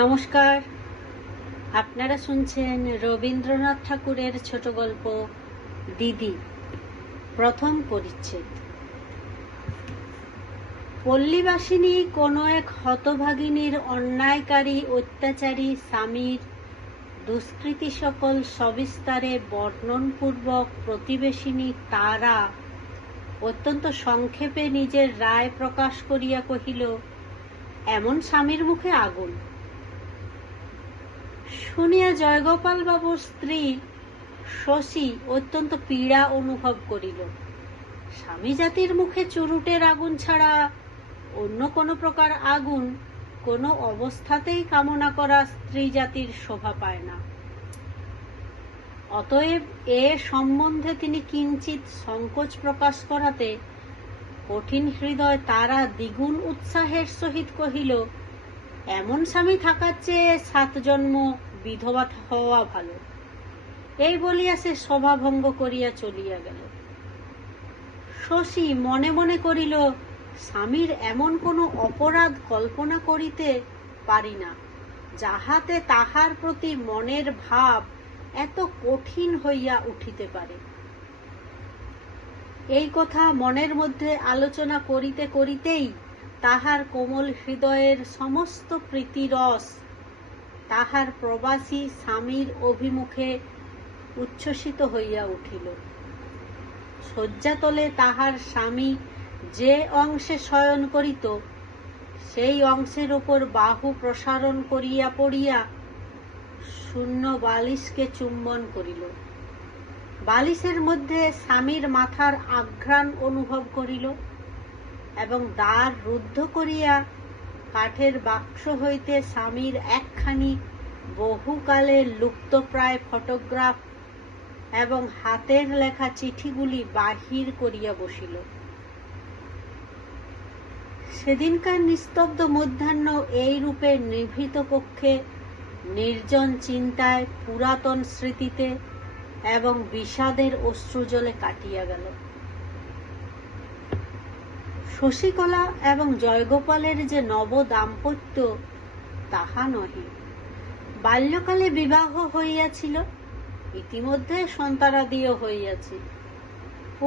নমস্কার, আপনারা শুনছেন রবীন্দ্রনাথ ঠাকুরের ছোট গল্প দিদি, প্রথম পরিচ্ছেদ। পল্লীবাসিনী কোনো এক হতভাগিনীর অন্যায়কারী অত্যাচারী স্বামীর দুষ্কৃতি সকল সবিস্তারে বর্ণনপূর্বক প্রতিবেশিনী তারা অত্যন্ত সংক্ষেপে নিজের রায় প্রকাশ করিয়া কহিল, এমন স্বামীর মুখে আগুন। শুনিয়া জয়গোপাল বাবুর স্ত্রী শশী অত্যন্ত পীড়া অনুভব করিল। স্বামী জাতির মুখে চুরুটের আগুন ছাড়া অন্য কোনো প্রকার আগুন কোনো অবস্থাতেই কামনা করা স্ত্রী জাতির শোভা পায় না। অতএব এ সম্বন্ধে তিনি কিঞ্চিত সংকোচ প্রকাশ করাতে কঠিন হৃদয় তারা দ্বিগুণ উৎসাহের সহিত কহিল, এমন স্বামী থাকার চেয়ে 7 জন্ম বিধবা হওয়া ভালো। এই বলিয়া সে সভাভঙ্গ করিয়া চলিয়া গেল। শশী মনে মনে করিল, স্বামীর এমন কোনো অপরাধ কল্পনা করিতে পারি না যাহাতে তাহার প্রতি মনের ভাব এত কঠিন হইয়া উঠিতে পারে। এই কথা মনের মধ্যে আলোচনা করিতে করিতেই তাহার কোমল হৃদয়ের সমস্ত প্রীতিরস তাহার প্রবাসী স্বামীর অভিমুখে উচ্ছ্বসিত হইয়া উঠিল। শয্যাতলে তাহার স্বামী যে অংশে শয়ন করিত সেই অংশের ওপর বাহু প্রসারণ করিয়া পড়িয়া শূন্য বালিশকে চুম্বন করিল। বালিশের মধ্যে স্বামীর মাথার আঘ্রাণ অনুভব করিল এবং দ্বার রুদ্ধ করিয়া কাঠের বাক্স হইতে স্বামীর একখানি বহুকালে লুপ্তপ্রায় ফটোগ্রাফ এবং হাতের লেখা চিঠিগুলি বাহির করিয়া বসিল। সেদিনকার নিস্তব্ধ মধ্যাহ্ন এই রূপে নিভৃত কক্ষে নির্জন চিন্তায়, পুরাতন স্মৃতিতে এবং বিষাদের অশ্রুজলে কাটিয়া গেল। শশীকলা এবং জয়গোপালের যে নব দাম্পত্য তাহা নহে। বাল্যকালে বিবাহ হইয়াছিল, ইতিমধ্যে সন্তানাদিও হইয়াছে।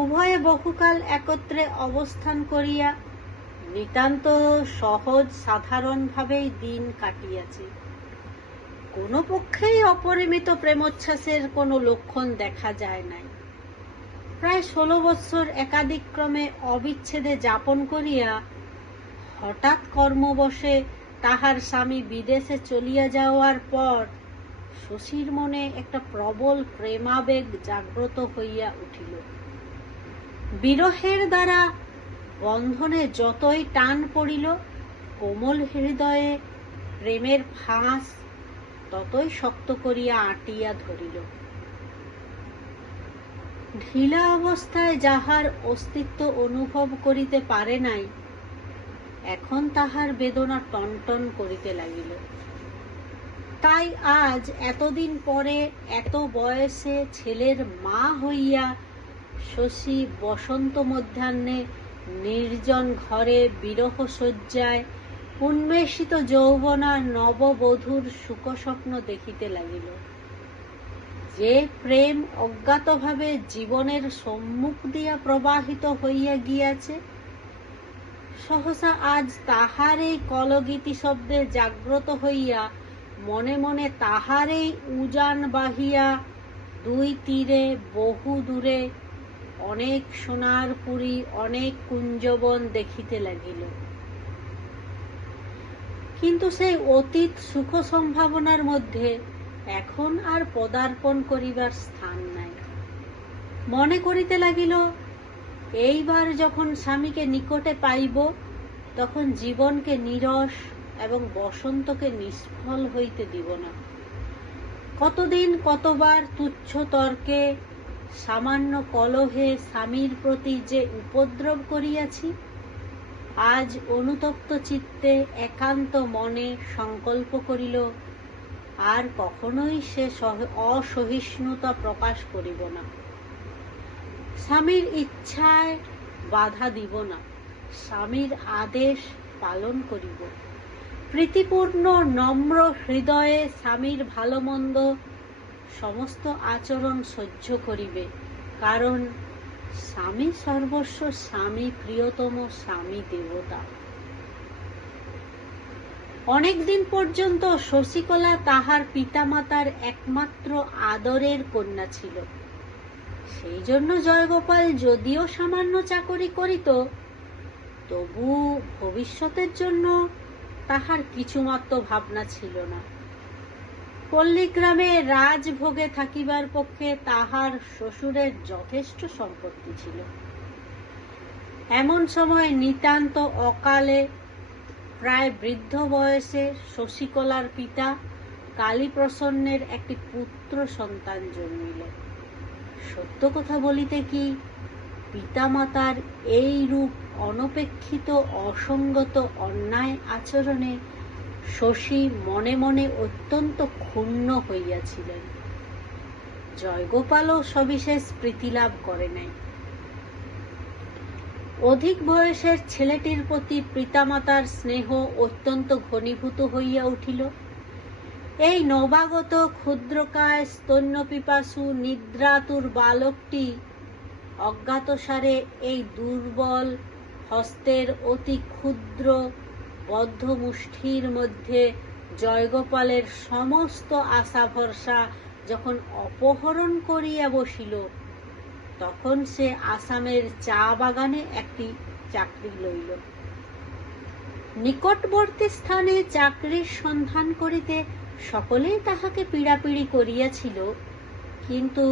উভয়ে বহুকাল একত্রে অবস্থান করিয়া নিতান্ত সহজ সাধারণভাবেই দিন কাটিয়াছে। কোনো পক্ষেই অপরিমিত প্রেমোচ্ছ্বাসের কোনো লক্ষণ দেখা যায় নাই। প্রায় 16 বৎসর একাদিক্রমে অবিচ্ছেদে যাপন করিয়া হঠাৎ কর্মবশে তাহার স্বামী বিদেশে চলিয়া যাওয়ার পর শশীর মনে একটা প্রবল প্রেমাবেগ জাগ্রত হইয়া উঠিল। বিরহের দ্বারা বন্ধনে যতই টান পড়িল, কোমল হৃদয়ে প্রেমের ফাঁস ততই শক্ত করিয়া আঁটিয়া ধরিল। ঢিলা অবস্থায় যাহার অস্তিত্ব অনুভব করিতে পারে নাই, এখন তাহার বেদনা টনটন করিতে লাগিল। তাই আজ এতদিন পরে এত বয়সে ছেলের মা হইয়া শশী বসন্ত মধ্যাহ্নে নির্জন ঘরে বিরহ শয্যায় উন্মেষিত যৌবনা নববধূর সুখস্বপ্ন দেখিতে লাগিল। যে প্রেম অজ্ঞাতভাবে জীবনের সম্মুখ দিয়া প্রবাহিত হইয়া গিয়াছে, সহসা আজ তাহার এই কলগীতি শব্দে জাগ্রত হইয়া মনে মনে তাহারই উজান বাহিয়া দুই তীরে বহু দূরে অনেক সোনার পুরী, অনেক কুঞ্জবন দেখিতে লাগিল। কিন্তু সেই অতীত সুখ সম্ভাবনার মধ্যে এখন আর পদার্পণ করিবার স্থান নাই। মনে করিতে লাগিল, এইবার যখন স্বামীকে নিকটে পাইব তখন জীবনকে নীরস এবং বসন্তকে নিষ্ফল হইতে দিব না। কতদিন কতবার তুচ্ছ তর্কে, সামান্য কলহে স্বামীর প্রতি যে উপদ্রব করিয়াছি, আজ অনুতপ্ত চিত্তে একান্ত মনে সংকল্প করিল, আর কখনোই সে অসহিষ্ণুতা প্রকাশ করিব না। স্বামীর ইচ্ছায় বাধা দিব না, স্বামীর আদেশ পালন করিব। প্রীতিপূর্ণ নম্র হৃদয়ে স্বামীর ভালো মন্দ সমস্ত আচরণ সহ্য করিবে, কারণ স্বামী সর্বস্ব, স্বামী প্রিয়তম, স্বামী দেবতা। অনেকদিন পর্যন্ত শশীকলা তাহার পিতামাতার একমাত্র আদরের কন্যা ছিল। সেই জন্য জয়গোপাল যদিও সামান্য চাকরি করিত, তবু ভবিষ্যতের জন্য তাহার কিছুমাত্র ভাবনা ছিল না। পল্লীগ্রামে রাজভোগে থাকিবার পক্ষে তাহার শ্বশুরের যথেষ্ট সম্পত্তি ছিল। এমন সময় নিতান্ত অকালে প্রায় বৃদ্ধ বয়সে শশীকলার পিতা কালীপ্রসন্নের একটি পুত্র সন্তান জন্মিল। সত্য কথা বলিতে কি, পিতামাতার এই রূপ অনপেক্ষিত অসঙ্গত অন্যায় আচরণে শশী মনে মনে অত্যন্ত ক্ষুণ্ণ হইয়াছিলেন। জয়গোপালও সবিশেষ প্রীতিলাভ করে নাই। অধিক বয়সের ছেলেটির প্রতি পিতামাতার স্নেহ অত্যন্ত ঘনীভূত হইয়া উঠিল। এই নবাগত ক্ষুদ্রকায় স্তন্যপিপাসু নিদ্রাতুর বালকটি অজ্ঞাতসারে এই দুর্বল হস্তের অতি ক্ষুদ্র বদ্ধ মুষ্টির মধ্যে জয়গোপালের সমস্ত আশা ভরসা যখন অপহরণ করিয়া বসিল, তখন সে আসামের চা বাগানে একটি চাকরি লইল। নিকটবর্তী স্থানে চাকরির সন্ধান করিতে সকলেই তাহাকে পীড়াপিড়ি করিয়াছিল, কিন্তু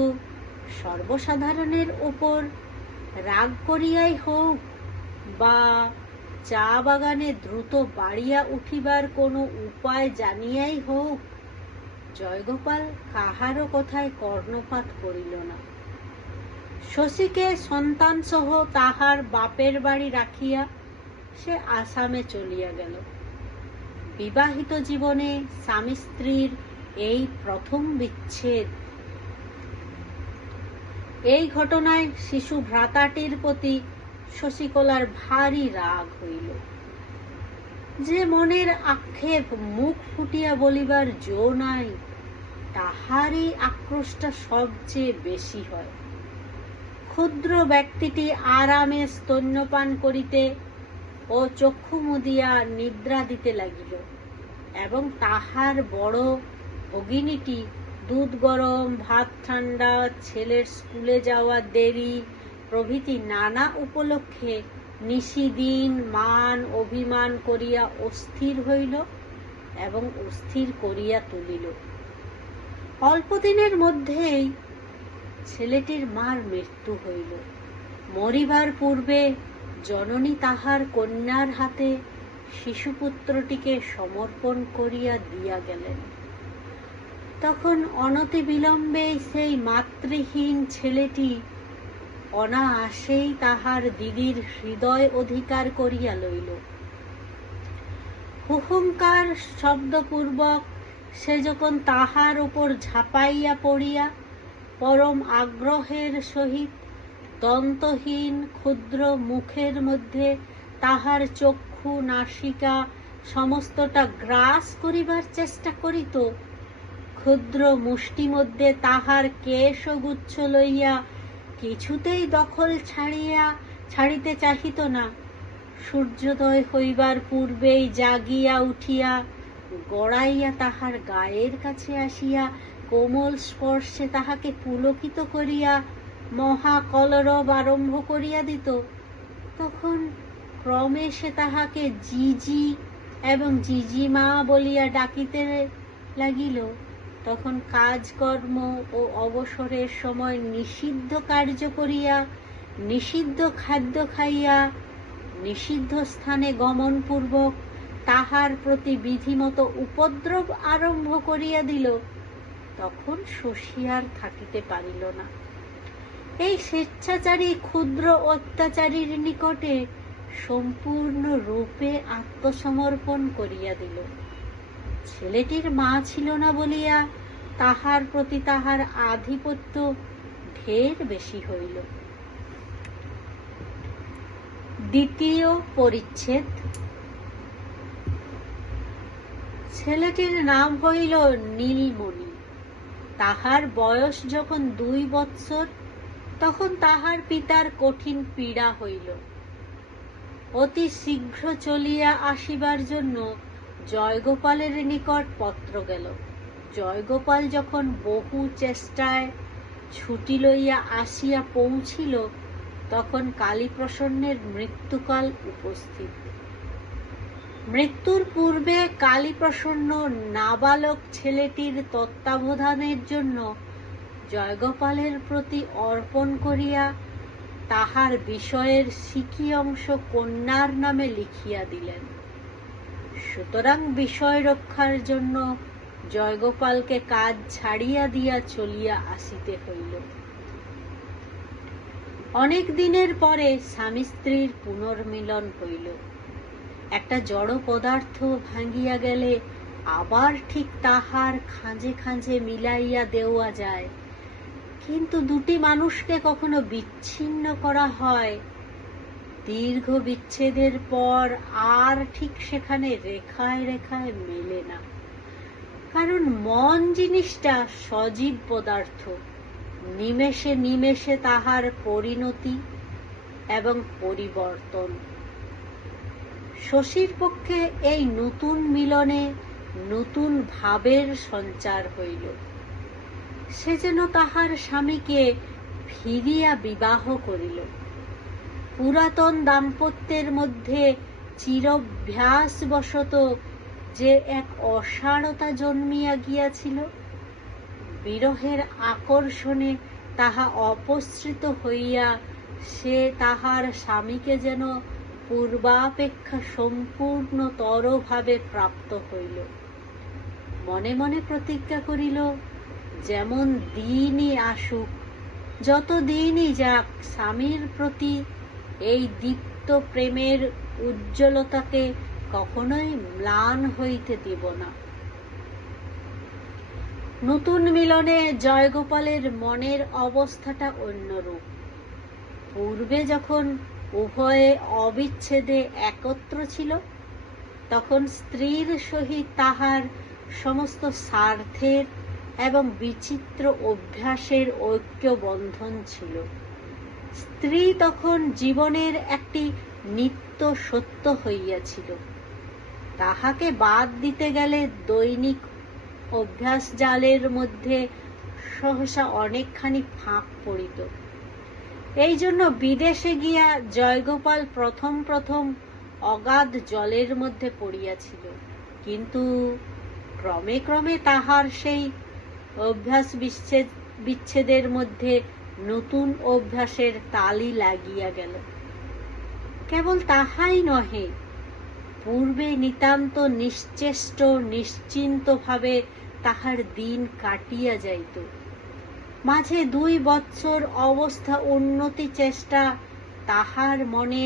সর্বসাধারণের উপর রাগ করিয়াই হোক বা চা বাগানে দ্রুত বাড়িয়া উঠিবার কোনো উপায় জানিয়াই হোক, জয়গোপাল কাহারও কথায় কর্ণপাত করিল না। শশীকে সন্তান সহ তাহার বাপের বাড়ি রাখিয়া সে আসামে চলিয়া গেল। বিবাহিত জীবনে স্বামী স্ত্রীর এই প্রথম বিচ্ছেদ। এই ঘটনায় শিশু ভ্রাতাটির প্রতি শশীকলার ভারী রাগ হইল। যে মনের আক্ষেপ মুখ ফুটিয়া বলিবার জো নাই, তাহারই আক্রোশটা সবচেয়ে বেশি হয়। ক্ষুদ্র ব্যক্তিটি আরামে স্তন্যপান করিতে ও চক্ষু মুদিয়া নিদ্রা দিতে লাগিল, এবং তাহার বড় ভগিনীটি দুধ গরম, ভাত ঠান্ডা, ছেলের স্কুলে যাওয়া দেরি প্রভৃতি নানা উপলক্ষে নিশিদিন মান অভিমান করিয়া অস্থির হইল এবং অস্থির করিয়া তুলিল। অল্পদিনের মধ্যেই ছেলেটির মার মৃত্যু হইল। মরিবার পূর্বে জননী তাহার কন্যার হাতে শিশুপুত্রটিকে সমর্পণ করিয়া দিয়া গেলেন। তখন অনতি বিলম্বে সেই মাতৃহীন ছেলেটি অনায়াসেই তাহার দিদির হৃদয় অধিকার করিয়া লইল। হুহুঙ্কার শব্দপূর্বক সে যখন তাহার উপর ঝাঁপাইয়া পড়িয়া পরম আগ্রহের সহিত দন্তহীন ক্ষুদ্র মুখের মধ্যে তাহার চক্ষু নাসিকা সমস্তটা গ্রাস করিবার চেষ্টা করিত, ক্ষুদ্র মুষ্টি মধ্যে তাহার কেশগুচ্ছ লইয়া কিছুতেই দখল ছাড়িতে চাহিত না, সূর্যোদয় হইবার পূর্বেই জাগিয়া উঠিয়া গড়াইয়া তাহার গায়ের কাছে আসিয়া কোমল স্পর্শে তাহাকে পুলকিত করিয়া মহা কলরব আরম্ভ করিয়া দিত। তখন ক্রমে সে তাহাকে জিজি এবং জিজিমা বলিয়া ডাকিতে লাগিল। তখন কাজকর্ম ও অবসরের সময় নিষিদ্ধ কার্য করিয়া, নিষিদ্ধ খাদ্য খাইয়া, নিষিদ্ধ স্থানে গমন পূর্বক তাহার প্রতি বিধিমতো উপদ্রব আরম্ভ করিয়া দিল। তখন শশী আর থাকিতে পারিল না। এই স্বেচ্ছাচারী ক্ষুদ্র অত্যাচারীর নিকটে সম্পূর্ণ রূপে আত্মসমর্পণ করিয়া দিল। ছেলেটির মা ছিল না বলিয়া তাহার প্রতি তাহার আধিপত্য ঢের বেশি হইল। দ্বিতীয় পরিচ্ছেদ। ছেলেটির নাম হইল নীলমণি। তাহার বয়স যখন 2 বৎসর, তখন তাহার পিতার কঠিন পীড়া হইল। অতি শীঘ্র চলিয়া আসিবার জন্য জয়গোপালের নিকট পত্র গেল। জয়গোপাল যখন বহু চেষ্টায় ছুটি লইয়া আসিয়া পৌঁছিল, তখন কালীপ্রসন্নের মৃত্যুকাল উপস্থিত। মৃত্যুর পূর্বে কালীপ্রসন্ন নাবালক ছেলেটির তত্ত্বাবধানের জন্য জয়গোপালের প্রতি অর্পণ করিয়া তাহার বিষয়ের সিকি অংশ কন্যার নামে লিখিয়া দিলেন। সুতরাং বিষয় রক্ষার জন্য জয়গোপালকে কাজ ছাড়িয়া দিয়া চলিয়া আসিতে হইল। অনেক দিনের পরে স্বামী স্ত্রীর পুনর্মিলন হইল। একটা জড় পদার্থ ভাঙ্গিয়া গেলে আবার ঠিক তাহার খাঁজে খাঁজে মিলাইয়া দেওয়া যায়, কিন্তু দুটি মানুষকে কখনো বিচ্ছিন্ন করা হয়, দীর্ঘ বিচ্ছেদের পর আর ঠিক সেখানে রেখায় রেখায় মেলে না। কারণ মন জিনিসটা সজীব পদার্থ, নিমেষে নিমেষে তাহার পরিণতি এবং পরিবর্তন। শশীর পক্ষে এই নতুন মিলনে নতুন ভাবের সঞ্চার হইল। সে যেন তাহার স্বামীকে ফিরিয়া বিবাহ করিল। পুরাতন দাম্পত্যের মধ্যে চিরভ্যাসবশত যে এক অসারতা জন্মিয়া গিয়াছিল, বিরহের আকর্ষণে তাহা অপসৃত হইয়া সে তাহার স্বামীকে যেন পূর্বাপেক্ষা সম্পূর্ণতর ভাবে প্রাপ্ত হইল। মনে মনে প্রতিজ্ঞা করিল, যেমন দিনই আসুক, যত দিনই যাক, স্বামীর প্রতি এই দীপ্ত প্রেমের উজ্জ্বলতাকে কখনোই ম্লান হইতে দিব না। নতুন মিলনে জয়গোপালের মনের অবস্থাটা অন্যরূপ। পূর্বে যখন উভয়ে অবিচ্ছেদে একত্র ছিল, তখন স্ত্রীর সহিত তাহার সমস্ত স্বার্থের এবং বিচিত্র অভ্যাসের ঐক্য বন্ধন ছিল। স্ত্রী তখন জীবনের একটি নিত্য সত্য হইয়াছিল। তাহাকে বাদ দিতে গেলে দৈনিক অভ্যাস জালের মধ্যে সহসা অনেকখানি ফাঁক পড়িত। এই জন্য বিদেশে গিয়া জয়গোপাল প্রথম প্রথম অগাধ জলের মধ্যে পড়িয়াছিল, কিন্তু ক্রমে ক্রমে তাহার সেই অভ্যাস বিচ্ছেদের মধ্যে নতুন অভ্যাসের তালি লাগিয়া গেল। কেবল তাহাই নহে, পূর্বে নিতান্ত নিশ্চেষ্ট নিশ্চিন্ত ভাবে তাহার দিন কাটিয়া যাইত। মাঝে 2 বৎসর অবস্থা উন্নতি চেষ্টা তাহার মনে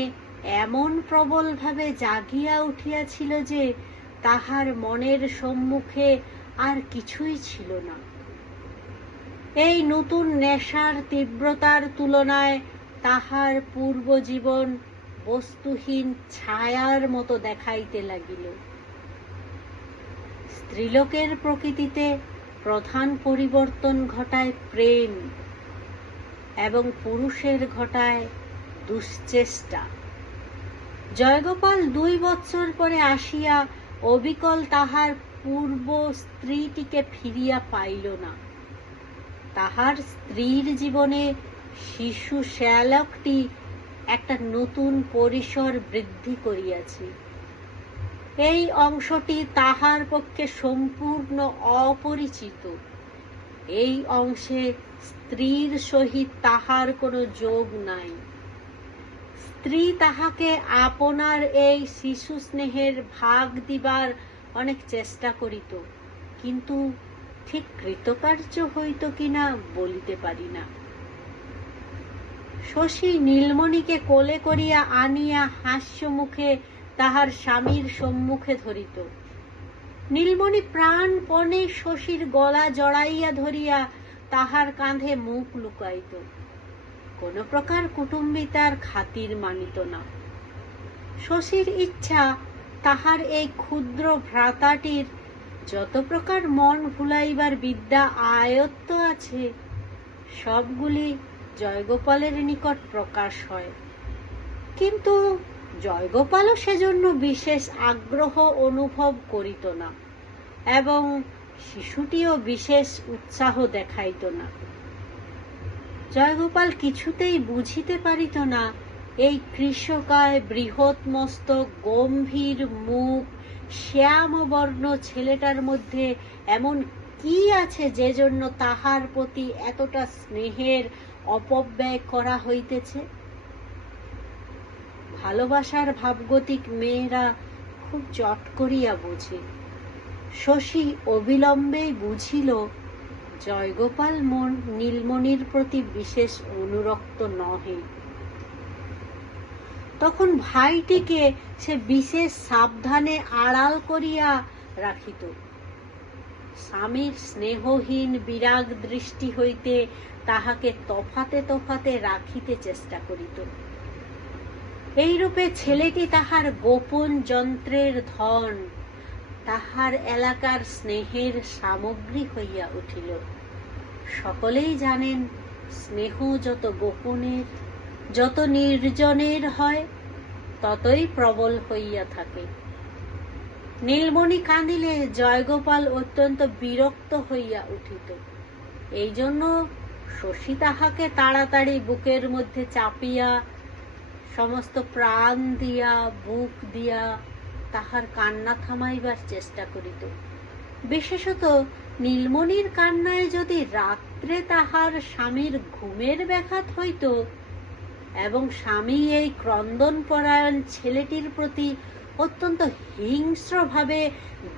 এমন প্রবল ভাবে জাগিয়া উঠিয়াছিল যে তাহার মনের সম্মুখে আর কিছুই ছিল না। এই নতুন নেশার তীব্রতার তুলনায় তাহার পূর্ব জীবন বস্তুহীন ছায়ার মতো দেখাইতে লাগিল। স্ত্রীলোকের প্রকৃতিতে প্রধান পরিবর্তন ঘটায় প্রেম এবং পুরুষের ঘটায় দুশ্চেষ্টা। জয়গোপাল 2 বৎসর পরে আসিয়া অবিকল তাহার পূর্ব স্ত্রীটিকে ফিরিয়া পাইল না। তাহার স্ত্রীর জীবনে শিশু শ্যালকটি একটা নতুন পরিসর বৃদ্ধি করিয়াছে। এই অংশটি তাহার পক্ষে সম্পূর্ণ অপরিচিত। এই অংশে স্ত্রীর সহিত তাহার কোনো যোগ নাই। স্ত্রী তাহাকে আপনার এই শিশু স্নেহের ভাগ দিবার অনেক চেষ্টা করিত, কিন্তু ঠিক কৃতকার্য হইত কিনা বলিতে পারি না। শশী নীলমণিকে কোলে করিয়া আনিয়া হাস্য মুখে তাহার স্বামীর সম্মুখে ধরিত। নীলমণি প্রাণপণে শশীর গলা জড়াইয়া ধরিয়া তাহার কাঁধে মুখ লুকাইত। কোন প্রকার কুটুম্বিতার খাতির মানিত না। শশীর ইচ্ছা তাহার এই ক্ষুদ্র ভ্রাতাটির যত প্রকার মন ভুলাইবার বিদ্যা আয়ত্ত আছে, সবগুলি জয়গোপালের নিকট প্রকাশ হয়। কিন্তু জয়গোপালও সেজন্য বিশেষ আগ্রহ অনুভব করিত না, এবং শিশুটিও বিশেষ উৎসাহ দেখাইত না। জয়গোপাল কিছুতেই বুঝিতে পারিত না এই কৃশকায় বৃহৎ মস্তক, গম্ভীর মুখ, শ্যামবর্ণ ছেলেটার মধ্যে এমন কি আছে যে জন্য তাহার প্রতি এতটা স্নেহের অপব্যয় করা হইতেছে। ভালোবাসার ভাবগতিক মেয়েরা খুব চট করিয়া বুঝে। শশী অবিলম্বেই বুঝিল জয়গোপাল নীলমণির প্রতি বিশেষ অনুরক্ত নহে। তখন ভাইটিকে সে বিশেষ সাবধানে আড়াল করিয়া রাখিত। স্বামীর স্নেহহীন বিরাগ দৃষ্টি হইতে তাহাকে তফাতে তফাতে রাখিতে চেষ্টা করিত। এইরূপে ছেলেটি তাহার গোপন যন্ত্রের ধন, তাহার এলাকার স্নেহের সামগ্রী হইয়া উঠিল। সকলেই জানেন, স্নেহ যত গোপনের, যত নির্জনের হয়, ততই প্রবল হইয়া থাকে। নীলমণি কাঁদিলে জয়গোপাল অত্যন্ত বিরক্ত হইয়া উঠিত। এই জন্য শশী তাহাকে তাড়াতাড়ি বুকের মধ্যে চাপিয়া সমস্ত প্রাণ দিয়া, বুক দিয়া তাহার কান্না থামাইবার চেষ্টা করিত। বিশেষত নীলমণির কান্নায় যদি রাত্রে তাহার স্বামীর ঘুমের ব্যাঘাত হইত, এবং স্বামী এই ক্রন্দনপরায়ণ ছেলেটির প্রতি অত্যন্ত হিংস্রভাবে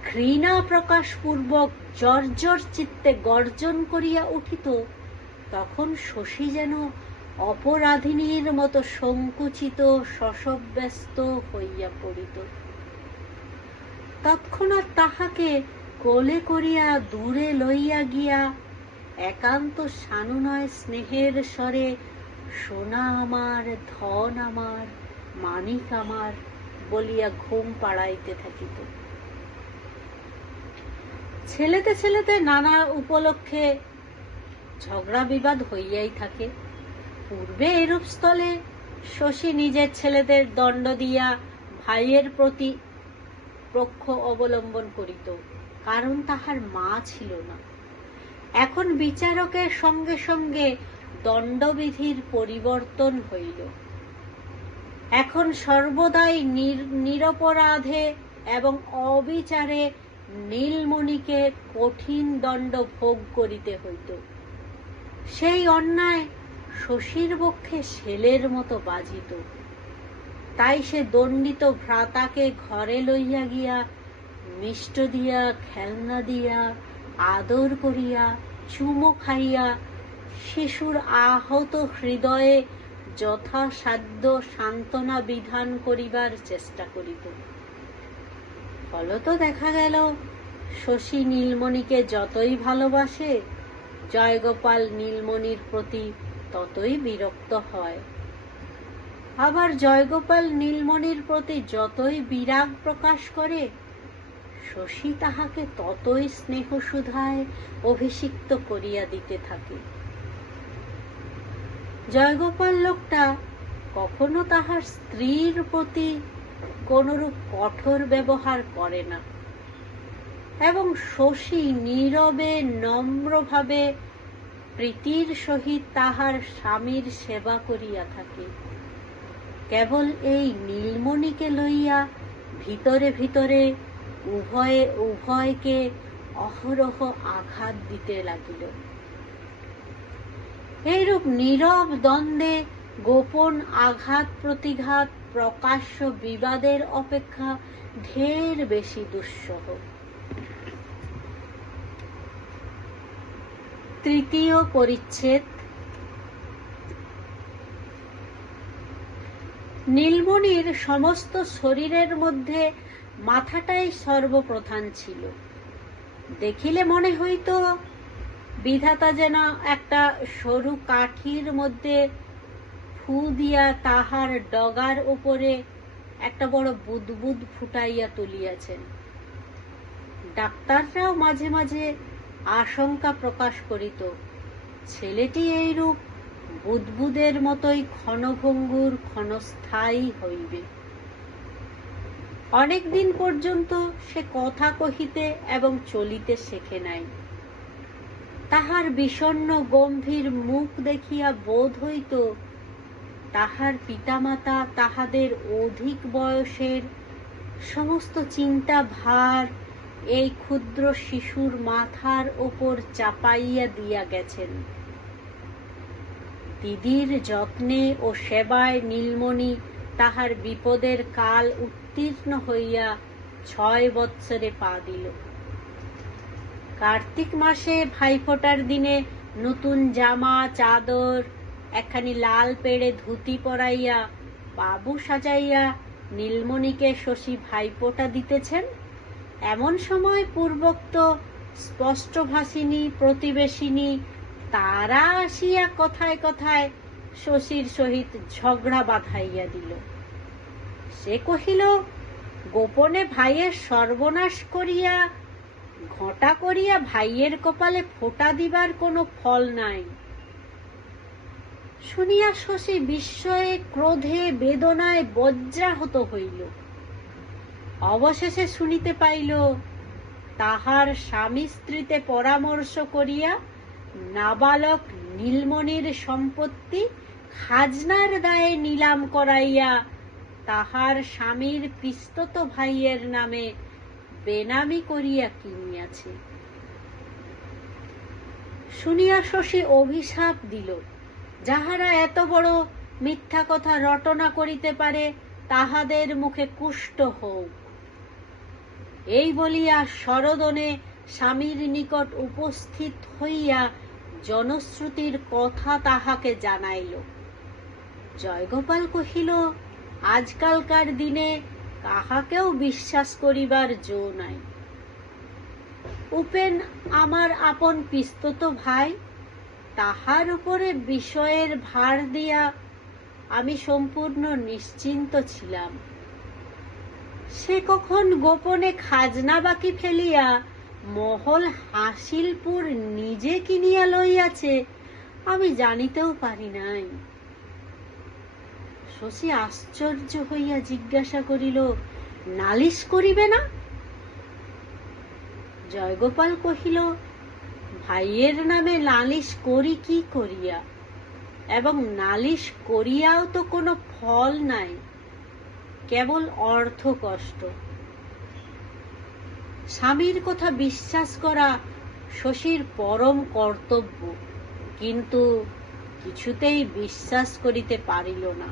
ঘৃণা প্রকাশপূর্বক জর্জর চিত্তে গর্জন করিয়া উঠিত, তখন শশী যেন অপরাধিনীর মতো সংকুচিত, শশব্যস্ত হইয়া পড়িত। তৎক্ষণাৎ তাহাকে কোলে করিয়া দূরে লইয়া গিয়া একান্ত সানুনয় স্নেহের স্বরে সোনা আমার, ধন আমার, মানিক আমার বলিয়া ঘুম পাড়াইতে থাকিত। ছেলেতে ছেলেতে নানা উপলক্ষে ঝগড়া বিবাদ হইয়াই থাকে। পূর্বে এরূপ স্থলে শশী নিজের ছেলেদের দণ্ড দিয়া ভাইয়ের প্রতি পক্ষ অবলম্বন করিত, কারণ তাহার মা ছিল না। এখন বিচারকের সঙ্গে সঙ্গে দণ্ডবিধির পরিবর্তন হইল। এখন সর্বদাই নিরপরাধে এবং অবিচারে নীলমণিকে কঠিন দণ্ড ভোগ করিতে হইত। সেই অন্যায় শশীর পক্ষে শেলের মতো বাজিত। তাই সে দণ্ডিত ভ্রাতাকে ঘরে লইয়া গিয়া মিষ্ট দিয়া, খেলনা দিয়া, আদর করিয়া, চুমো খাইয়া শিশুর আহত হৃদয়ে যথাসাধ্য সান্ত্বনা বিধান করিবার চেষ্টা করিত। ফলত দেখা গেল, শশী নীলমণিকে যতই ভালোবাসে, জয়গোপাল নীলমণির প্রতি ততই বিরক্ত হয়। আবার জয়গোপাল নীলমণির প্রতি যতই বিরাগ প্রকাশ করে, শশী তাহাকে ততই স্নেহসুধায় অভিষিক্ত করিয়া দিতে থাকে। জয়গোপাল লোকটা কখনো তাহার স্ত্রীর প্রতি কোনরূপ কঠোর ব্যবহার করে না, এবং শশী নীরবে নম্রভাবে প্রীতির সহিত তাহার স্বামীর সেবা করিয়া থাকে। কেবল এই নীলমণিকে লইয়া ভিতরে ভিতরে উভয়ে উভয়কে অহরহ আঘাত দিতে লাগিল। এইরূপ নীরব দ্বন্দ্বে গোপন আঘাত প্রতিঘাত প্রকাশ্য বিবাদের অপেক্ষা ঢের বেশি দুঃসহ। তৃতীয় পরিচ্ছেদ। নীলমণির সমস্ত শরীরের মধ্যে মাথাটাই সর্বপ্রধান ছিল। দেখিলে মনে হইত বিধাতা যেন একটা সরু কাঠির মধ্যে ফু দিয়া তাহার ডগার উপরে একটা বড় বুদবুদ ফুটাইয়া তুলিয়াছেন। ডাক্তাররাও মাঝে মাঝে আশঙ্কা প্রকাশ করিত, ছেলেটি এইরূপ বুদ্বুদের মতোই ক্ষণভঙ্গুর ক্ষণস্থায়ী হইবে। অনেক দিন পর্যন্ত সে কথা কহিতে এবং চলিতে শেখে নাই। তাহার বিষণ্ণ গম্ভীর মুখ দেখিয়া বোধ হইত তাহার পিতামাতা তাহাদের অধিক বয়সের সমস্ত চিন্তা ভার এই ক্ষুদ্র শিশুর মাথার ওপর চাপাইয়া দিয়া গেছেন। দিদির যত্নে ও সেবায় নীলমণি তাহার বিপদের কাল উত্তীর্ণ হইয়া 6 বৎসরে পা দিল। কার্তিক মাসে ভাইফোঁটার দিনে নতুন জামা চাদর একখানি লাল পেড়ে ধুতি পরাইয়া বাবু সাজাইয়া নীলমণিকে শশী ভাইফোঁটা দিতেছেন। এমন সময় পূর্বোক্ত স্পষ্টভাষিনী প্রতিবেশিনী তারা আসিয়া কথায় কথায় শশীর সহিত ঝগড়া বাঁধাইয়া দিল। সে কহিল, গোপনে ভাইয়ের সর্বনাশ করিয়া ঘটা করিয়া ভাইয়ের কপালে ফোঁটা দিবার কোনো ফল নাই। শুনিয়া শশী বিস্ময়ে ক্রোধে বেদনায় বজ্রাহত হইল। অবশেষে শুনিতে পাইল তাহার স্বামী স্ত্রীতে পরামর্শ করিয়া নাবালক নীলমণির সম্পত্তি খাজনার দায়ে নিলাম করাইয়া তাহার স্বামীর পিস্তত ভাইয়ের নামে বেনামি করিয়া কিনিয়াছে। শুনিয়া শশী অভিশাপ দিল, যাহারা এত বড় মিথ্যা কথা রটনা করিতে পারে তাহাদের মুখে কুষ্ঠ হোক। এই বলিয়া সরোদনে স্বামীর নিকট উপস্থিত হইয়া জনশ্রুতির কথা তাহাকে জানাইল। জয়গোপাল কহিল, আজকালকার দিনে কাহাকেও বিশ্বাস করিবার জো নাই। উপেন আমার আপন পিস্তত ভাই, তাহার উপরে বিষয়ের ভার দিয়া আমি সম্পূর্ণ নিশ্চিন্ত ছিলাম। সে কখন গোপনে খাজনা বাকি ফেলিয়া মহল হাসিলপুর নিজে কিনিয়া লইয়াছে আমি জানিতেও পারি নাই। শশী আশ্চর্য হইয়া জিজ্ঞাসা করিল, নালিশ করিবে না? জয়গোপাল কহিল, ভাইয়ের নামে নালিশ করি কি করিয়া, এবং নালিশ করিয়াও তো কোনো ফল নাই, কেবল অর্থ কষ্ট। স্বামীর কথা বিশ্বাস করা শশীর পরম কর্তব্য, কিন্তু কিছুতেই বিশ্বাস করিতে পারিল না।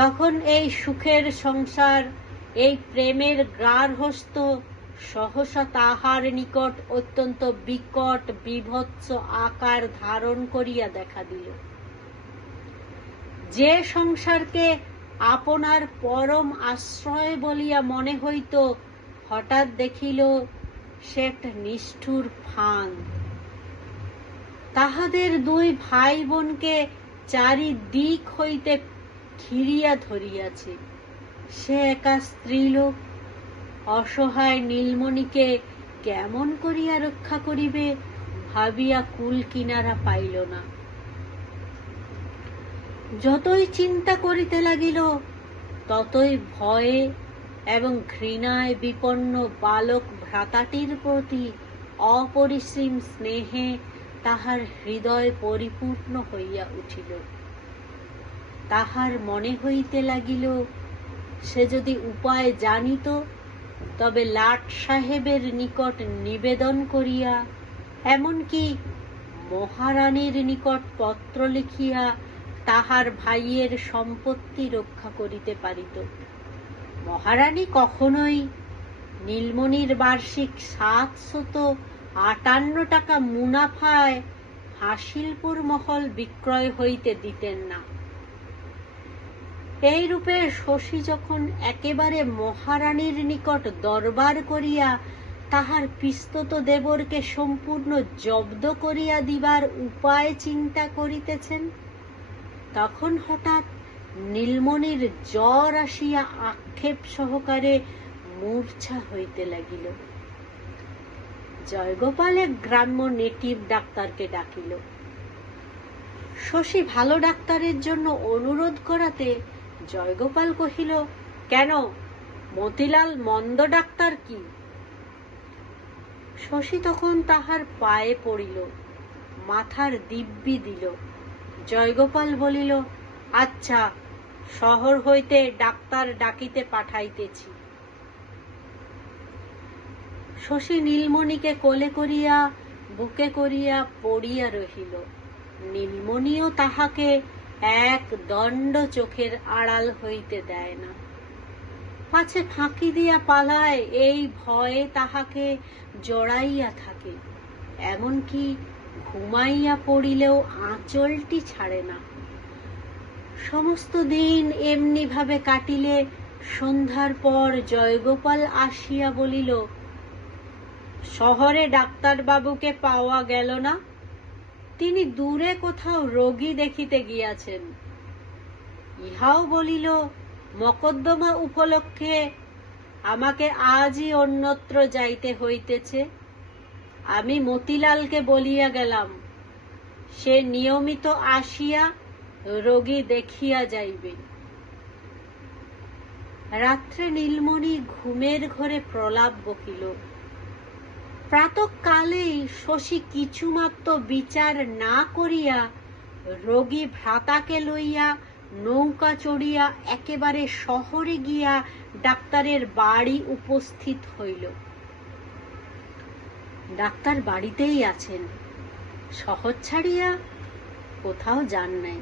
তখন এই সুখের সংসার, এই প্রেমের গার্হস্থ্য সহসা তাহার নিকট অত্যন্ত বিকট বিভৎস আকার ধারণ করিয়া দেখা দিল। যে সংসারকে আপনার পরম আশ্রয় বলিয়া মনে হইত, হঠাৎ দেখিল সে একটা নিষ্ঠুর ফাঁদ। তাহাদের 2 ভাই বোনকে চারিদিক হইতে ঘিরিয়া ধরিয়াছে। সে একা স্ত্রীলোক অসহায় নীলমণিকে কেমন করিয়া রক্ষা করিবে ভাবিয়া কুল কিনারা পাইল না। যতই চিন্তা করিতে লাগিল, ততই ভয়ে এবং ঘৃণায় বিপন্ন বালক ভ্রাতাটির প্রতি অপরিসীম স্নেহে তাহার হৃদয় পরিপূর্ণ হইয়া উঠিল। তাহার মনে হইতে লাগিল, সে যদি উপায় জানিত তবে লাট সাহেবের নিকট নিবেদন করিয়া, এমনকি মহারানীর নিকট পত্র লিখিয়া তাহার ভাইয়ের সম্পত্তি রক্ষা করিতে পারিত। মহারানী কখনোই নীলমণির বার্ষিক 758 টাকা মুনাফায় হাসিলপুর মহল বিক্রয় হইতে দিতেন না। এই রূপে শশী যখন একেবারে মহারানীর নিকট দরবার করিয়া তাহার পিস্তত দেবরকে সম্পূর্ণ জব্দ করিয়া দিবার উপায় চিন্তা করিতেছেন, তখন হঠাৎ নীলমণির জ্বর আসিয়া আক্ষেপ সহকারে মূর্ছা হইতে লাগিল। জয়গোপাল এক গ্রাম্য নেটিভ ডাক্তারকে ডাকিল। শশী ভালো ডাক্তারের জন্য অনুরোধ করাতে জয়গোপাল কহিল, কেন, মতিলাল মন্দ ডাক্তার কি? শশী তখন তাহার পায়ে পড়িল, মাথার দিব্যি দিল। জয়গোপাল বলিল, আচ্ছা, শহর হইতে ডাক্তার ডাকিতে পাঠাইতেছি। শশী নীলমণিকে কোলে করিয়া বুকে করিয়া পড়িয়া রহিল। নীলমণিও তাহাকে এক দণ্ড চোখের আড়াল হইতে দেয় না। পাছে ফাঁকি দিয়া পালায়, এই ভয়ে তাহাকে জড়াইয়া থাকে। এমনকি ঘুমাইয়া পড়িলেও আঁচলটি ছাড়ে না। সমস্ত দিন এমনি ভাবে কাটিলে সন্ধ্যার পর জয়গোপাল আসিয়া বলিল, শহরে ডাক্তারবাবুকে পাওয়া গেল না, তিনি দূরে কোথাও রোগী দেখিতে গিয়াছেন। ইহাও বলিল, মকদ্দমা উপলক্ষে আমাকে আজই অন্যত্র যাইতে হইতেছে। আমি মতিলালকে বলিয়া গেলাম, সে নিয়মিত আসিয়া রোগী দেখিয়া যাইবে। রাত্রে নীলমণি ঘুমের ঘরে প্রলাপ বকিল। প্রাতঃকালেই শশী কিছুমাত্র বিচার না করিয়া রোগী ভ্রাতাকে লইয়া নৌকা চড়িয়া একেবারে শহরে গিয়া ডাক্তারের বাড়ি উপস্থিত হইল। ডাক্তার বাড়িতেই আছেন, শহর ছাড়িয়া কোথাও যান নাই।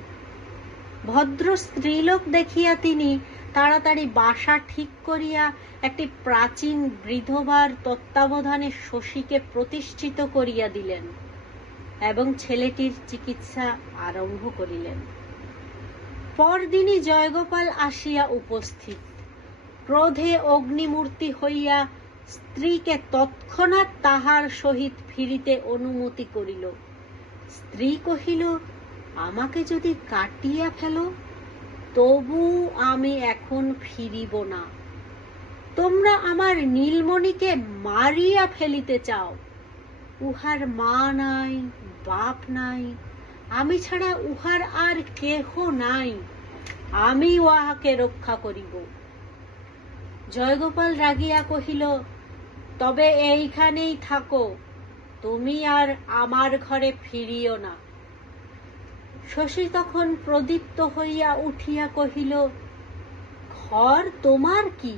ভদ্র স্ত্রীলোক দেখিয়া তিনি তাড়াতাড়ি বাসা ঠিক করিয়া একটি প্রাচীন বিধবার তত্ত্বাবধানে শশীকে প্রতিষ্ঠিত করিয়া দিলেন এবং ছেলেটির চিকিৎসা আরম্ভ করিলেন। পরদিনই জয়গোপাল আসিয়া উপস্থিত। ক্রোধে অগ্নিমূর্তি হইয়া স্ত্রীকে তৎক্ষণাৎ তাহার সহিত ফিরিতে অনুমতি করিল। স্ত্রী কহিল, আমাকে যদি কাটিয়া ফেলো তবু আমি এখন ফিরিব না। তোমরা আমার নীলমণিকে মারিয়া ফেলিতে চাও। উহার মা নাই, বাপ নাই, আমি ছাড়া উহার আর কেহ নাই। আমি উহাকে রক্ষা করিব। জয়গোপাল রাগিয়া কহিল, তবে এইখানেই থাকো, তুমি আর আমার ঘরে ফিরিও না। শশী তখন প্রদীপ্ত হইয়া উঠিয়া কহিল, ঘর তোমার কি?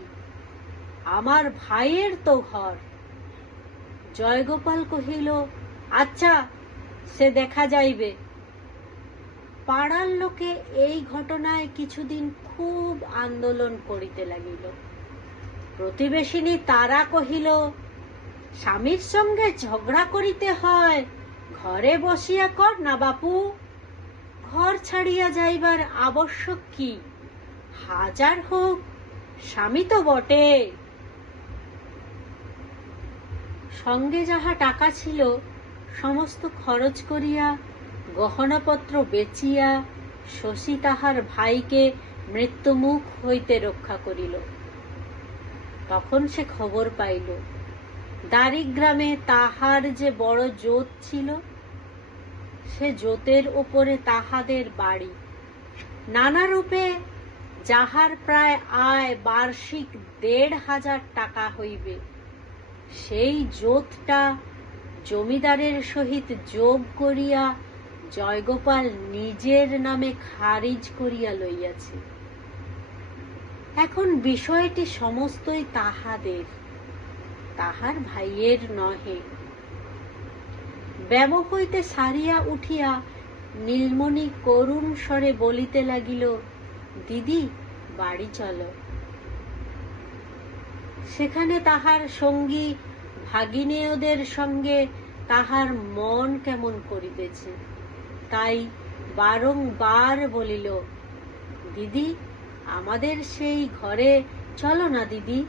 আমার ভাইয়ের তো ঘর। জয়গোপাল কহিল, আচ্ছা, সে দেখা যাইবে। পাড়ার লোকে এই ঘটনায় কিছুদিন খুব আন্দোলন করিতে লাগিল। প্রতিবেশিনী তারা কহিল, স্বামীর সঙ্গে ঝগড়া করিতে হয়, ঘরে বসিয়া কর না বাপু। ঘর ছাড়িয়া যাইবার আবশ্যক কি? হাজার হোক, স্বামী তো বটে। সঙ্গে যাহা টাকা ছিল সমস্ত খরচ করিয়া গহনাপত্র বেচিয়া শশী তাহার ভাইকে মৃত্যুমুখ হইতে রক্ষা করিল। তখন সে খবর পাইল দারিগ্রামে তাহার যে বড় জোত ছিল, সে জোতের উপরে তাহাদের বাড়ি। নানা রূপে যাহার প্রায় আয় বার্ষিক ১৫০০ টাকা হইবে, সেই জোতটা জমিদারের সহিত যোগ করিয়া জয়গোপাল নিজের নামে খারিজ করিয়া লইয়াছে। এখন বিষয়টি সমস্তই তাহাদের, তাহার ভাইয়ের নহে। ব্যামো হইতে সারিয়া উঠিয়া নীলমণি করুণ স্বরে বলিতে লাগিল, দিদি, বাড়ি চলো। সেখানে তাহার সঙ্গী ভাগিনেয়দের সঙ্গে তাহার মন কেমন করিতেছে, তাই বারংবার বলিল, দিদি, আমাদের সেই ঘরে চলো না দিদি।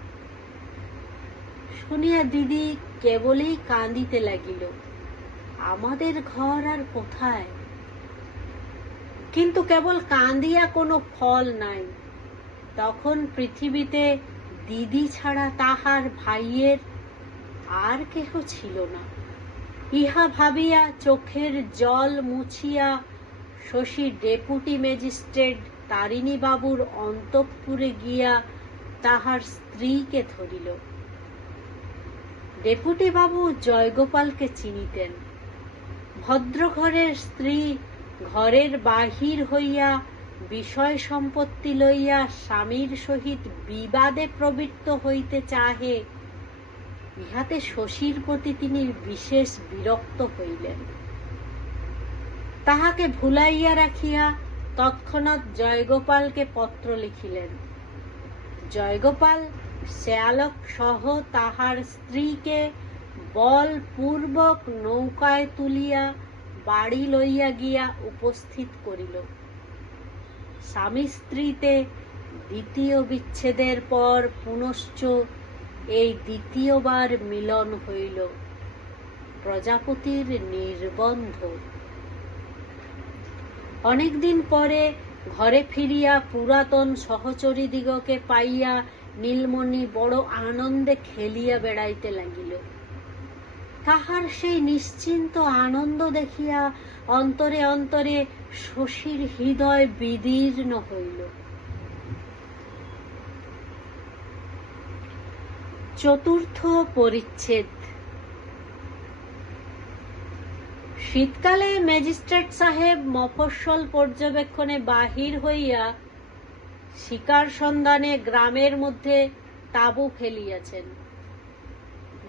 শুনিয়া দিদি কেবলই কাঁদিতে লাগিল, আমাদের ঘর আর কোথায়? কিন্তু কেবল কাঁদিয়া কোনো ফল নাই। তখন পৃথিবীতে দিদি ছাড়া তাহার ভাইয়ের আর কেহ ছিল না। ইহা ভাবিয়া চোখের জল মুছিয়া শশী ডেপুটি ম্যাজিস্ট্রেট তারিণীবাবুর অন্তঃপুরে গিয়া তাহার স্ত্রীকে ধরিল। ডেপুটি বাবু জয়গোপালকে চিনিতেন। ভদ্রঘরের স্ত্রী ঘরের বাহির হইয়া বিষয় সম্পত্তি লইয়া স্বামীর সহিত বিবাদে প্রবৃত্ত হইতে চাহে, ইহাতে শশীর প্রতি তিনি বিশেষ বিরক্ত হইলেন। তাহাকে ভুলাইয়া রাখিয়া তৎক্ষণাৎ জয়গোপালকে পত্র লিখিলেন। জয়গোপাল শ্যালক সহ তাহার স্ত্রীকে বলপূর্বক নৌকায় তুলিয়া বাড়ি লইয়া গিয়া উপস্থিত করিল। স্বামী স্ত্রীতে দ্বিতীয় বিচ্ছেদের পর পুনশ্চ এই দ্বিতীয়বার মিলন হইল। প্রজাপতির নির্বন্ধ। অনেকদিন পরে ঘরে ফিরিয়া পুরাতন সহচরীদিগকে পাইয়া নীলমণি বড় আনন্দে খেলিয়া বেড়াইতে লাগিল। তাহার সেই নিশ্চিন্ত আনন্দ দেখিয়া অন্তরে অন্তরে শশীর হৃদয় বিদীর্ণ হইল। চতুর্থ পরিচ্ছেদ। শীতকালে ম্যাজিস্ট্রেট সাহেব মফস্বল পর্যবেক্ষণে বাহির হইয়া শিকার সন্ধানে গ্রামের মধ্যে তাঁবু ফেলিয়াছেন।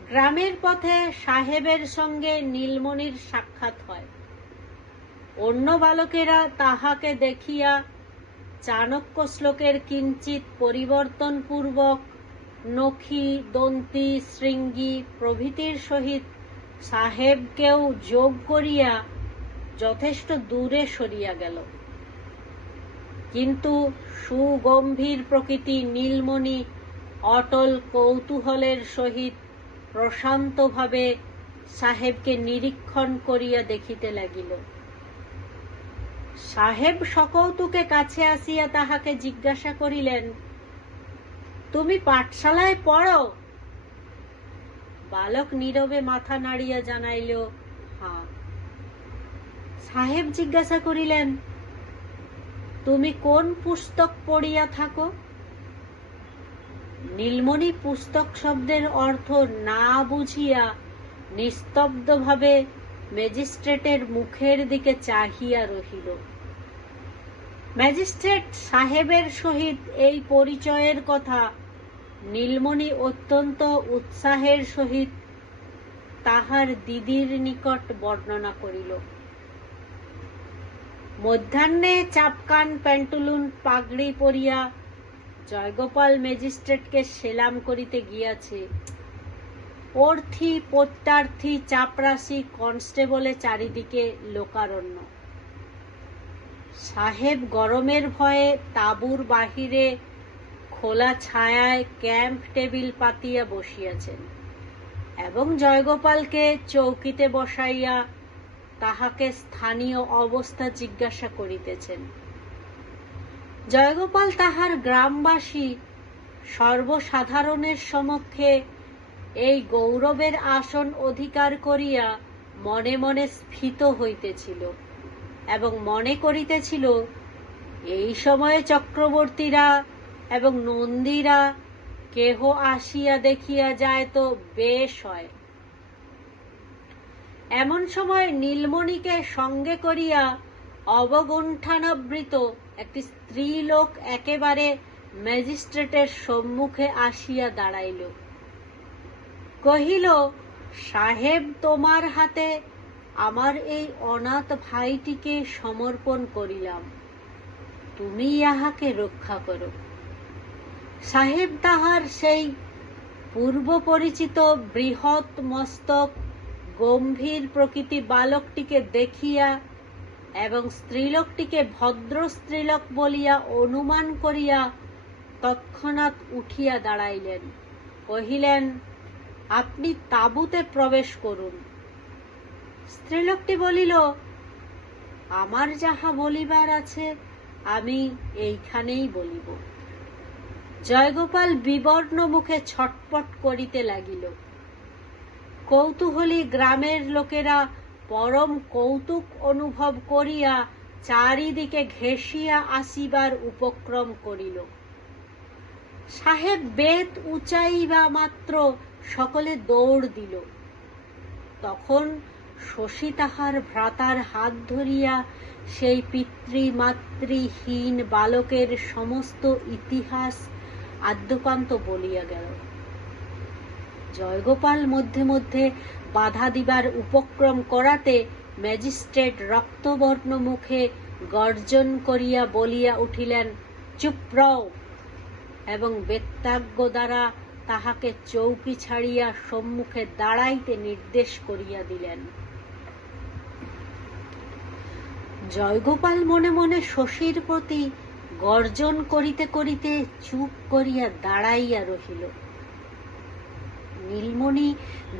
গ্রামের পথে সাহেবের সঙ্গে নীলমণির সাক্ষাৎ হয়। অন্য বালকেরা তাহাকে দেখিয়া চাণক্য শ্লোকের কিঞ্চিত পরিবর্তনপূর্বক নখী, দন্তি, শৃঙ্গী প্রভৃতির সহিত সাহেবকেও যোগ করিয়া যথেষ্ট দূরে সরিয়া গেল। কিন্তু সুগম্ভীর প্রকৃতি নীলমণি অটল কৌতূহলের সহিত প্রশান্তভাবে সাহেবকে নিরীক্ষণ করিয়া দেখিতে লাগিল। সাহেব সকৌতুকে কাছে আসিয়া তাহাকে জিজ্ঞাসা করিলেন, তুমি পাঠশালায় পড়ো? বালক নীরবে মাথা নাড়িয়া জানাইল, হ্যাঁ। সাহেব জিজ্ঞাসা করিলেন, তুমি কোন পুস্তক পড়িয়া থাকো? নীলমণি পুস্তক শব্দের অর্থ না বুঝিয়া নিস্তব্ধভাবে ম্যাজিস্ট্রেটের মুখের দিকে চাহিয়া রহিল। ম্যাজিস্ট্রেট সাহেবের সহিত এই পরিচয়ের কথা নীলমণি অত্যন্ত উৎসাহের সহিত তাহার দিদির নিকট বর্ণনা করিল। মধ্যাহ্নে চাপকান প্যান্টুলুন পাগড়ি পরিয়া জয়গোপাল ম্যাজিস্ট্রেটকে সেলাম করিতে গিয়াছে। অর্থী, প্রত্যার্থী, চাপরাশি, কনস্টেবলে চারিদিকে লোকারণ্য। সাহেব গরমের ভয়ে তাঁবুর বাহিরে খোলা ছায়ায় ক্যাম্প টেবিল পাতিয়া বসিয়াছেন এবং জয়গোপালকে চৌকিতে বসাইয়া তাহাকে স্থানীয় অবস্থা জিজ্ঞাসা করিতেছেন। জয়গোপাল তাহার গ্রামবাসী সর্বসাধারণের সমক্ষে এই গৌরবের আসন অধিকার করিয়া মনে মনে স্ফীত হইতেছিল এবং মনে করিতেছিল, এই সময়ে চক্রবর্তীরা এবং নন্দীরা কেহ আসিয়া দেখিয়া যায় তো বেশ হয়। এমন সময় নীলমণিকে সঙ্গে করিয়া অবগুণ্ঠানাবৃত একটি স্ত্রীলোক একেবারে ম্যাজিস্ট্রেটের সম্মুখে আসিয়া দাঁড়াইল। কহিল, সাহেব, তোমার হাতে আমার এই অনাথ ভাইটিকে সমর্পণ করিলাম, তুমি ইহাকে রক্ষা করো। সাহেব তাহার সেই পূর্ব পরিচিত বৃহৎ মস্তক গম্ভীর প্রকৃতি বালকটিকে দেখিয়া এবং স্ত্রীলোকটিকে ভদ্র স্ত্রীলোক বলিয়া অনুমান করিয়া তৎক্ষণাৎ উঠিয়া দাঁড়াইলেন। কহিলেন, আপনি তাঁবুতে প্রবেশ করুন। স্ত্রীলোকটি বলিল, আমার যাহা বলিবার আছে আমি এইখানেই বলিব। জয়গোপাল বিবর্ণ মুখে ছটপট করিতে লাগিল। কৌতূহলী গ্রামের লোকেরা পরম কৌতুক অনুভব করিয়া চারিদিকে ঘেঁষিয়া আসিবার উপক্রম করিল। সাহেব বেত উচাইবা মাত্র সকলে দৌড় দিল। তখন শশী তাহার ভ্রাতার হাত ধরিয়া সেই পিতৃমাতৃহীন বালকের সমস্ত ইতিহাস আদ্যোপান্ত বলিয়া গেল। জয়গোপাল মধ্যে মধ্যে বাধা দিবার উপক্রম করাতে ম্যাজিস্ট্রেট রক্তবর্ণ মুখে গর্জন করিয়া বলিয়া উঠিলেন, চুপ রও, এবং বেত্যাজ্ঞ দ্বারা তাহাকে চৌকি ছাড়িয়া সম্মুখে দাঁড়াইতে নির্দেশ করিয়া দিলেন। জয়গোপাল মনে মনে শশীর প্রতি গর্জন করিতে করিতে চুপ করিয়া দাঁড়াইয়া রহিল। নীলমণি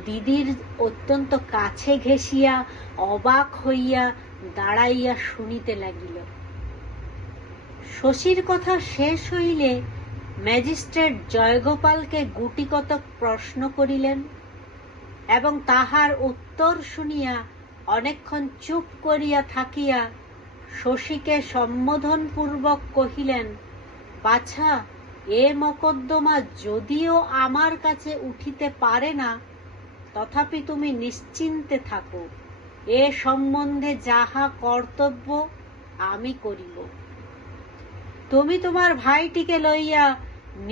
দিদির অত্যন্ত কাছে ঘেঁষিয়া অবাক হইয়া দাঁড়াইয়া শুনিতে লাগিল। শশীর কথা শেষ হইলে ম্যাজিস্ট্রেট জয়গোপালকে গুটিকতক প্রশ্ন করিলেন এবং তাহার উত্তর শুনিয়া অনেকক্ষণ চুপ করিয়া থাকিয়া শশীকে সম্বোধনপূর্বক কহিলেন, বাছা, এ মকদ্দমা যদিও আমার কাছে উঠিতে পারে না, তথাপি তুমি নিশ্চিন্তে থাকো, এ সম্বন্ধে যাহা কর্তব্য আমি করিব। তুমি তোমার ভাইটিকে লইয়া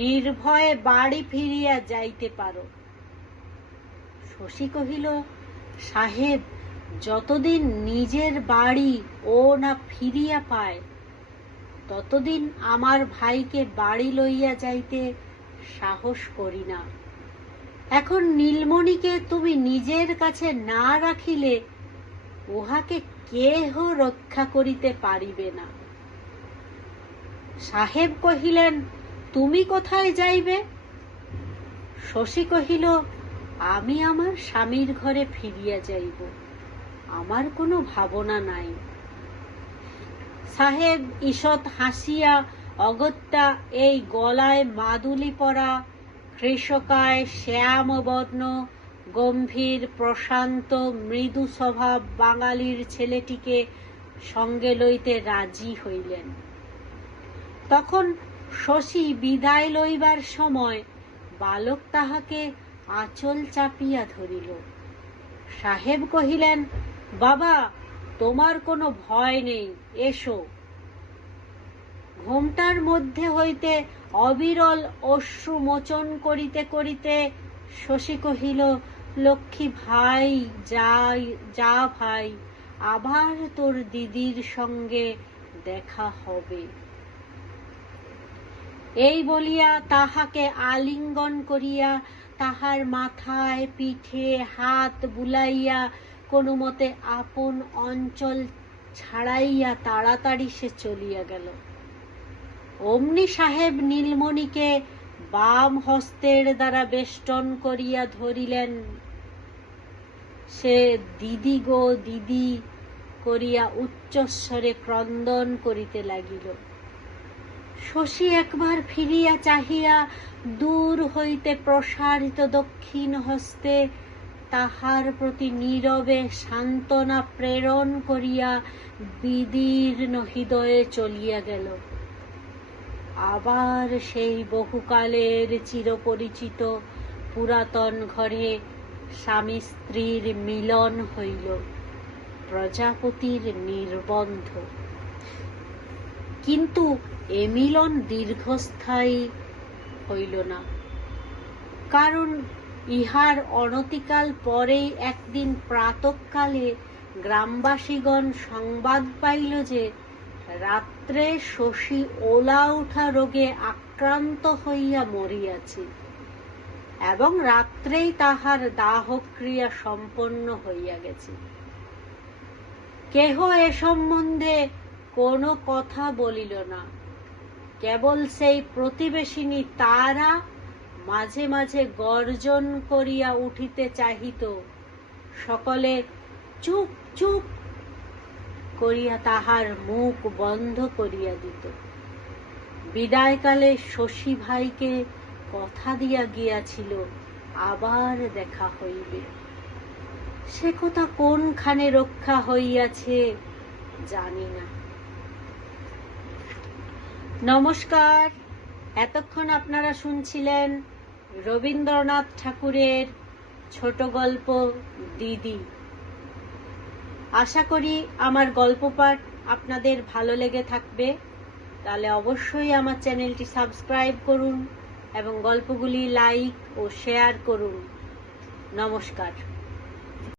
নির্ভয়ে বাড়ি ফিরিয়া যাইতে পারো। শশী কহিল, সাহেব, যতদিন নিজের বাড়ি ও না ফিরিয়া পায়, ততদিন আমার ভাইকে বাড়ি লইয়া যাইতে সাহস করি না। এখন নীলমণিকে তুমি নিজের কাছে না রাখিলে উহাকে কেহ রক্ষা করিতে পারিবে না। সাহেব কহিলেন, তুমি কোথায় যাইবে? শশী কহিল, আমি আমার স্বামীর ঘরে ফিরিয়া যাইব, আমার কোনো ভাবনা নাই। সাহেব ঈষৎ হাসিয়া অগত্যা এই গলায় মাদুলি পরা, কৃষকায় শ্যামবর্ণ, গম্ভীর প্রশান্ত মৃদু স্বভাব বাঙালির ছেলেটিকে সঙ্গে লইতে রাজি হইলেন। তখন শশী বিদায় লইবার সময় বালক তাহাকে আঁচল চাপিয়া ধরিল। সাহেব কহিলেন, বাবা, তোমার কোনো ভয় নেই, এসো। ঘোমটার মধ্যে হইতে অবিরল অশ্রু মোচন করিতে করিতে শশী কহিল, লক্ষ্মী ভাই, যা ভাই, আবার তোর দিদির সঙ্গে দেখা হবে। এই বলিয়া তাহাকে আলিঙ্গন করিয়া তাহার মাথায় পিঠে হাত বুলাইয়া কোনো মতে আপন অঞ্চল ছাড়াইয়া তাড়াতাড়ি সে চলিয়া গেল। অমনি সাহেব নীলমণিকে বাম হস্তের দ্বারা বেষ্টন করিয়া ধরিলেন। সে দিদি গো দিদি করিয়া উচ্চস্বরে ক্রন্দন করিতে লাগিল। শশী একবার ফিরিয়া চাহিয়া দূর হইতে প্রসারিত দক্ষিণ হস্তে তাহার প্রতি নীরবে সান্ত্বনা প্রেরণ করিয়া বিদীর্ণ হৃদয়ে চলিয়া গেল। আবার সেই বহুকালের চিরপরিচিত পুরাতন ঘরে স্বামী স্ত্রীর মিলন হইল, প্রজাপতির নির্বন্ধ। কিন্তু এ মিলন দীর্ঘস্থায়ী হইল না, কারণ ইহার অনতিকাল পরেই একদিন প্রাতঃকালে গ্রামবাসীগণ সংবাদ পাইল যে রাত্রে শশী ওলা উঠা রোগে আক্রান্ত হইয়া মরিয়াছে, এবং রাত্রেই তাহার দাহক্রিয়া সম্পন্ন হইয়া গেছে। কেহ এ সম্বন্ধে কোনো কথা বলিল না, কেবল সেই প্রতিবেশিনী তারা মাঝে মাঝে গর্জন করিয়া উঠিতে চাহিত, সকলে চুপ চুপ করিয়া তাহার মুখ বন্ধ করিয়া দিত। বিদায়কালে শশী ভাইকে কথা দিয়া গিয়াছিল আবার দেখা হইবে। সে কথা কোনখানে রক্ষা হইয়াছে জানি না। নমস্কার, এতক্ষণ আপনারা শুনছিলেন রবীন্দ্রনাথ ঠাকুরের ছোট গল্প দিদি। আশা করি আমার গল্প পাঠ আপনাদের ভালো লেগে থাকবে। তাহলে অবশ্যই আমার চ্যানেলটি সাবস্ক্রাইব করুন এবং গল্পগুলি লাইক ও শেয়ার করুন। নমস্কার।